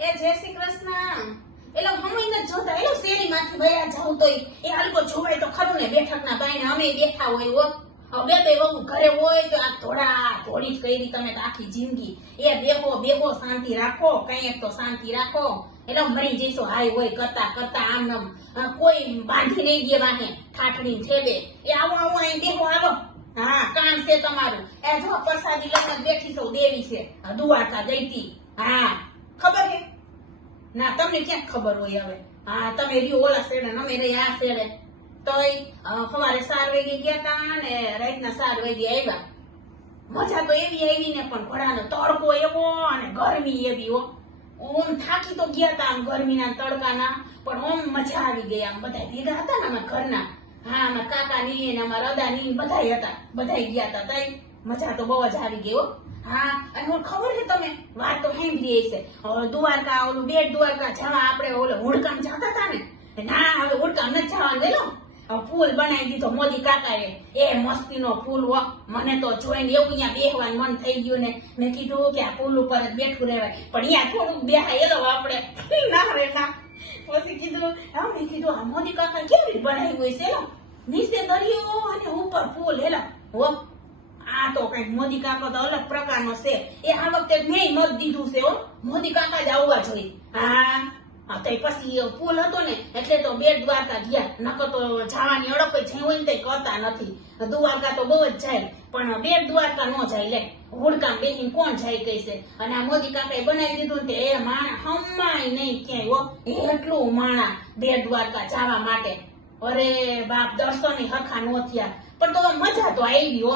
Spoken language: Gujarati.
એ જય શ્રી કૃષ્ણ. એલો હમઈ ન જોતા એલો શેરીમાંથી વયા જાવ તોય એ હાલકો જોવાય તો ખરું ને બેઠકના બાઈને અમે બેઠા હોય હો. બે બે વહુ ઘરે હોય તો આ થોડી જ કરી તમે તો આખી જિંદગી એ બેહો શાંતિ રાખો, કઈક તો શાંતિ રાખો. એટલે મરી જઈશો હાય હોય કરતા આમ કોઈ બાંધી નહીં દેવાને ઠાઠડી ઠેબે. એ આવો અહીં બેહો આવો. હા કામ છે તમારું. એ જો પ્રસાદી લઈને બેઠી છો, દેવી છે દ્વારકા જઈતી. હા ખબર છે ના તમને ક્યાં ખબર હોય હવે. હા તમે રહ્યો ઓલા શેડે અમે રહી આ શેડે. તોય સવારે 4 વાગે ગયા તા ને રાતના 4 વાગે આવ્યા. મજા તો એવી આવી ને પણ ઘોડાનો તડકો એવો અને ગરમી એવી હો. ઓમ થાકી તો ગયા તા આમ ગરમીના તડકાના, પણ ઓમ મજા આવી ગઈ. આમ બધા ભેગા હતા ને અમારા ઘરના. હા અમારા કાકા ની ને અમારા અદા ની બધા હતા, બધા ગયા હતા. તઈ મજા તો બહુ જ આવી ગઈ હો. હા અને મને ખબર છે તમે વાત તો સાંભળી છે દ્વારકા ઓલું બેટ દ્વારકા જવા આપણે ઓલો હુડકામ જતા હતા ને. ના હવે હુડકામ નથી જવાનું વેલો. ફૂલ બનાવી દીધો મોદી કાકાએ. એ મસ્તીનો ફૂલ હો. મને તો જોઈને એવું અહીંયા બેહવાનું મન થઈ ગયું ને મેં કીધું કે આ ફૂલ ઉપર જ બેઠું રહેવાય, પણ અહીંયા થોડુંક બેહાય એલો આપણે. ના રે ના. પછી કીધું હા મેં કીધું આ મોદી કાકા કેવી રીતે બનાવ્યું હોય છે એલો. નીચે દરિયો અને ઉપર ફૂલ હેલા હો. આ તો કઈક મોદી કાકા તો અલગ પ્રકારનો છે. એ આ વખતે મેં મત દીધું છે હો, મોદી કાકા જ આવવા જોઈએ. હા તો પછી ફૂલ હતો ને એટલે તો બેટ દ્વારકા ગયા. નકર તો જવાની અડપ જ હોય ને તે કરતા નથી. દ્વારકા તો બહુ જ જાય પણ બેટ દ્વારકા ન જાય. લે હુડકામ બેહીને કોણ જાય કઈ છે. અને આ મોદી કાકાએ બનાવી દીધું ને એ માણા હમાય નહીં ક્યાંય હો. એટલું માણા બેટ દ્વારકા જવા માટે. અરે બાપ દર્શન હરખા નો થયા, પણ તો મજા તો આવી હો.